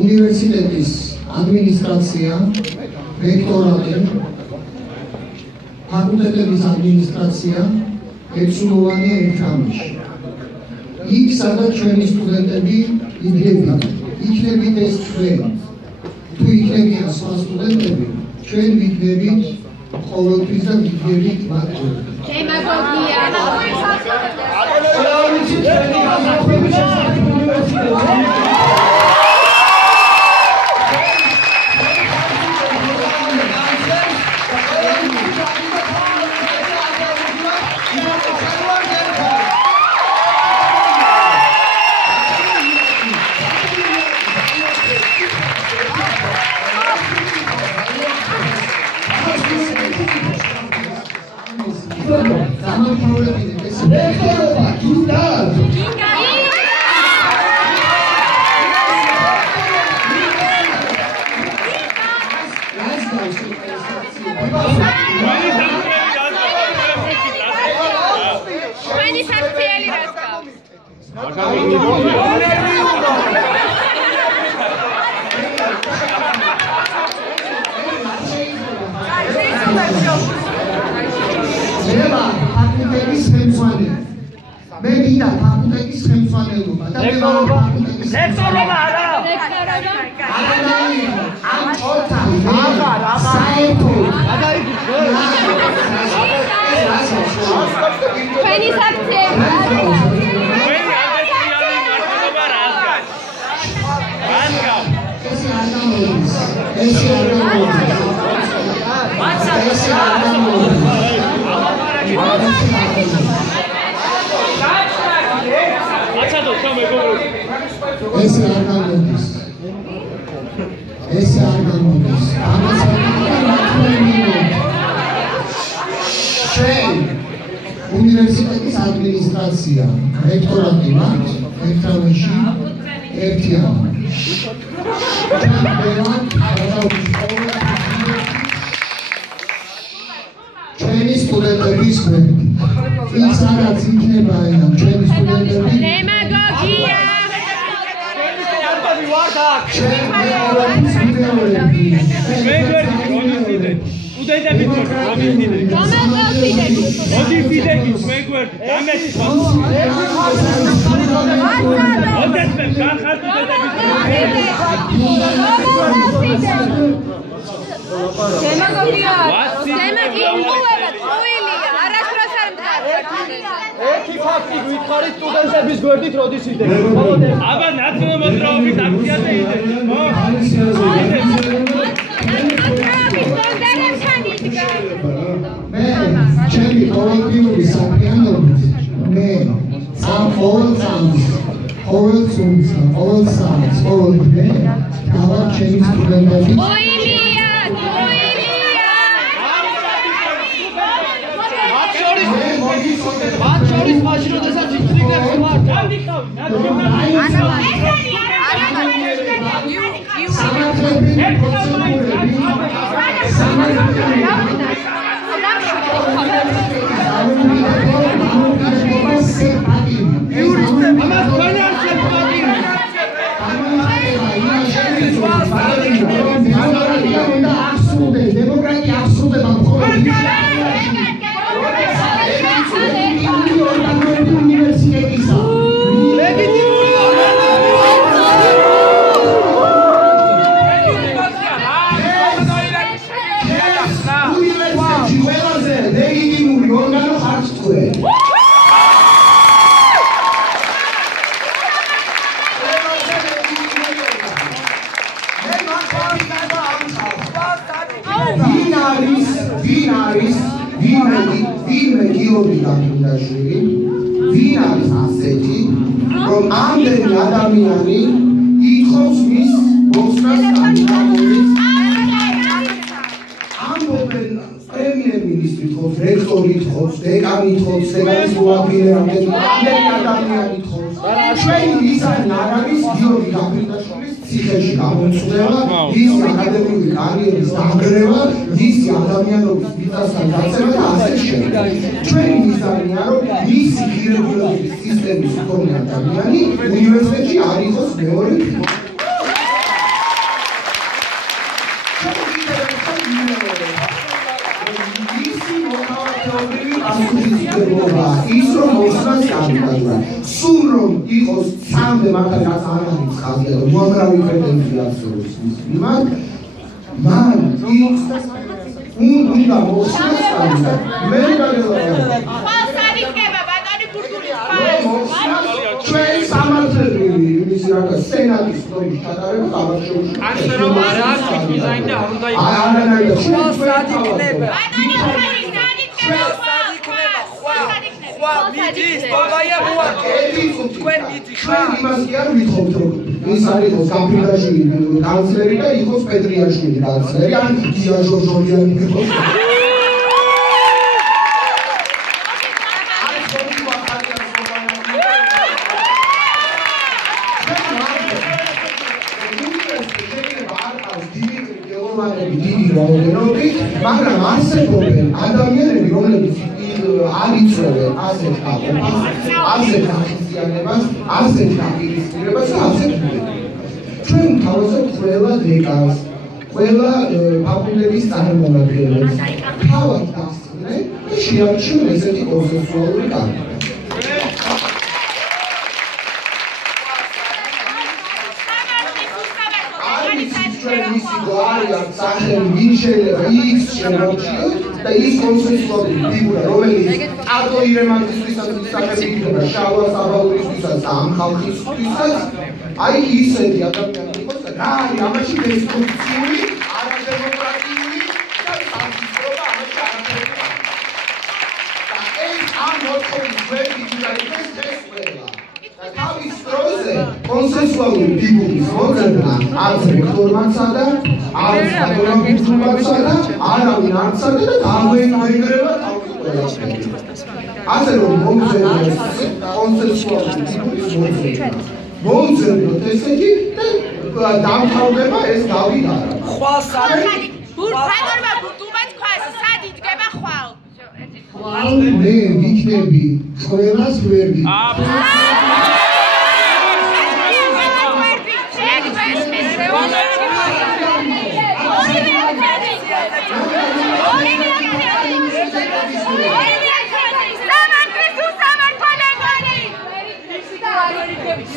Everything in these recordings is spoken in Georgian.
Universitatis administrația, rectorate, facultătevis administrația, epsilonania ertamiși. იქ სადაც ჩვენი სტუდენტები იდგებიან, იქნებით ეს ჩვენ. თუ იქნებიან სხვა სტუდენტები, ჩვენ ვიქნებით ყოველთვის და ვიქნებით მათ. დემაგოგია. Universitatis administrația, rectorate მათ, ერთამში ერთიან. ჩვენი სტუდენტების გვერდი. ის სადაც იქნება ჩვენი სტუდენტები. დემაგოგია. Ჩემი ყოველდღიური საფრთხეობით მე ამ ყოველ წამს, ყოველ წუთს, ყოველ საათს, ყოველ დღე დავარ ჩემი სტუდენტები. მათ შორის მაშინ როდესაც ინტრიგებს ვარ. ითხოვს, დეკანი ითხოვს, დეკანის მოადგილე რამდენი ადამიანი ითხოვს. ჩვენი მიზანი არ არის გიორგი გაფრინდაშვილის ციხეში გამომწვევა, ის აკადემიური კარიერის დაგრევა, ის ადამიანობის მიწასთან დაცემა და ასე შემდეგ. ჩვენი მიზანია, რომ მისი ღირებულების სისტემის მქონე ადამიანი უნივერსიტეტში არ იყოს მეორე ფიგურა. ის რომ მოსვლას გამიგადურა სულ რომ იყოს სამდე მართალი რაც არ არის ხალხი და უამრავი პრეტენზია აქვს მის მიმართ მან ის უნდა მოსვლას გამიგადურა მე ხალხარიქება ბატონი გურგული ჩვენ სამართლებრივი იმის რათა სენატის ფლორის ჩატარება გამარჯვებული ასე რომ არ არის დიზაინი და არ უნდა იყოს არანაირად სად იქნება ბატონი მიდის ბაბაია მოაკე თქვენ მიდი ხარ იმას კი არ ვითხოვთ რომ ის არ იყოს გაფრინდაშვილი კანცლერი და იყოს პეტრიაშვილი კანცლერი ან გია ჟორჟოლიანი იყოს დიდი რაოდენობით მაგრამ არსებობენ ადამიანები რომლებიც არ იცოდნენ ასეთ გაყოფას, ასეთ გახიზიანებას, ასეთ დაპირისპირებას და ასეთ უბედურებას. ჩვენ თავაზობთ ყველა დეკანს, ყველა ფაკულტეტის წარმომადგენელს თავად დასწრდნენ და შეარჩიონ ესეთი კონსენსუალური კანონი. მისი გვარია სახელი ვინ შეიძლება ის შემორჩიოს და ის კონსენსუალური ფიგურა რომელიც ატო ირემანტისთვისაც სახელი იქნება შავა საბაურისთვისაც და ამ ხალხისთვისაც აი ისეთი ადამიანი იყოს რა არის ამაში დესტრუქციული არადემოკრატიული და სამწუხაროა ამაში არაფერი და ეს ამ მოთხოვნის გვერდი უნდა იყოს ეს ყველა თავის დროზე კონსენსუალური ფიგურის მოძებნა არც რექტორმაცსა და არც აკადემიკურსა და არავინ არ ცადა და გამოიგრება თავის ყველაფერი. ასე რომ მომძებნოს კონსენსუალური ფიგურის მოძებნა. მომძებნოთ ესეთი და დამთავრდება ეს დავიდარა. ხვალ საერთოდ ბურთაგორმა ბურთუმად ქვას სად იდგება ხვალ? ხვალ მე ვიქნები ყველას გვერდი.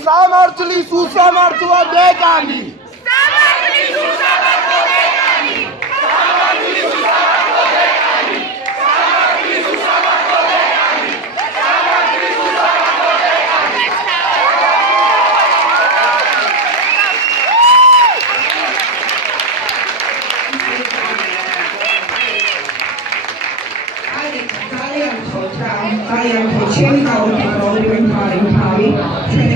სამართლის უსამართლო დეკანი სამართლის უსამართლო დეკანი სამართლის უსამართლო დეკანი სამართლის უსამართლო დეკანი სამართლის უსამართლო დეკანი ძალიან ხო ჩემი გაუქმებული თავი ჩვენი